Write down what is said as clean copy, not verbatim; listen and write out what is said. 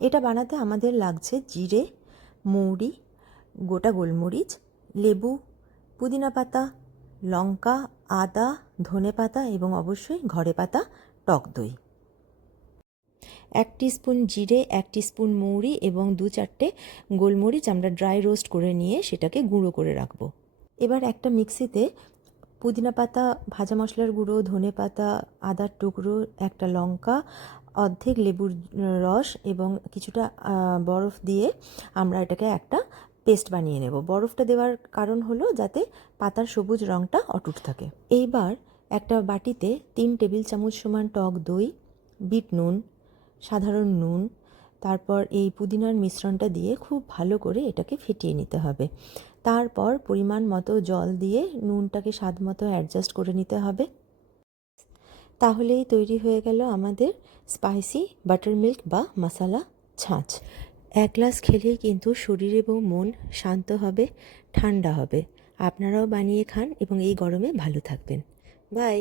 এটা বানাতে আমাদের লাগছে জিরে, মৌরি, গোটা গোলমরিচ, লেবু, পুদিনা পাতা, লঙ্কা, আদা, ধনেপাতা এবং অবশ্যই ঘরে পাতা টক দই। 1 টিস্পুন জিরে, 1 টিস্পুন মৌরি এবং 2-4টে গোলমরিচ আমরা ড্রাই রোস্ট করে নিয়ে সেটাকে গুঁড়ো করে রাখবো। এবার একটা মিক্সিতে পুদিনা পাতা, ভাজা মশলার গুঁড়ো, ধনে পাতা, আদার টুকরো, একটা লঙ্কা, অর্ধেক লেবুর রস এবং কিছুটা বরফ দিয়ে আমরা এটাকে একটা পেস্ট বানিয়ে নেব। বরফটা দেওয়ার কারণ হলো যাতে পাতার সবুজ রঙটা অটুট থাকে। এইবার একটা বাটিতে 3 টেবিল চামচ সমান টক দই, বিট নুন, সাধারণ নুন, তারপর এই পুদিনার মিশ্রণটা দিয়ে খুব ভালো করে এটাকে ফেটিয়ে নিতে হবে। তারপর পরিমাণ মতো জল দিয়ে নুনটাকে স্বাদ মতো অ্যাডজাস্ট করে নিতে হবে। তাহলেই তৈরি হয়ে গেল আমাদের স্পাইসি বাটারমিল্ক বা মশালা ছাঁচ। 1 গ্লাস খেলেই কিন্তু শরীর এবং মন শান্ত হবে, ঠান্ডা হবে। আপনারাও বানিয়ে খান এবং এই গরমে ভালো থাকবেন। বাই।